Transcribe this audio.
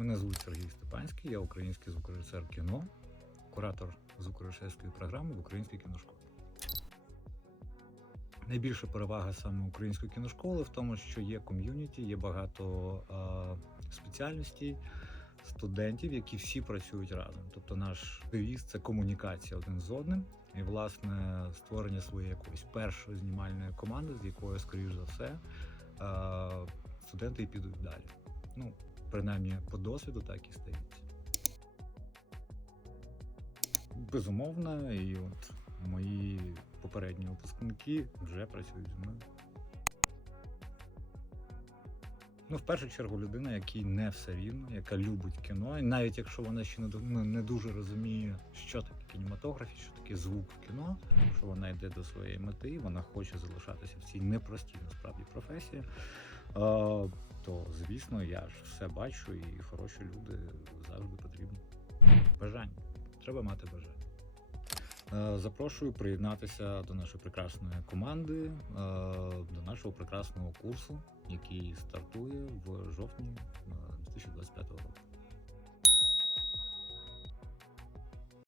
Мене звуть Сергій Степанський, я український звукорежисер кіно, куратор звукорежисерської програми в українській кіношколі. Найбільша перевага саме української кіношколи в тому, що є ком'юніті, є багато е, спеціальностей, студентів, які всі працюють разом. Тобто наш девіз це комунікація один з одним, і власне створення своєї якоїсь першої знімальної команди, з якою, скоріш за все, е, студенти і підуть далі. Ну, принаймні по досвіду так і стається. Безумовно, і от мої попередні випускники вже працюють зі мною. Ну, в першу чергу, людина, якій не все рівно, яка любить кіно, і навіть якщо вона ще не, ну, не дуже розуміє, що таке кінематограф, що таке звук в кіно, що вона йде до своєї мети, вона хоче залишатися в цій непростій насправді професії. То звісно, я ж все бачу, і хороші люди завжди потрібні. Бажання. Треба мати бажання. Е, Запрошую приєднатися до нашої прекрасної команди, е, до нашого прекрасного курсу, який стартує в жовтні 2025 року.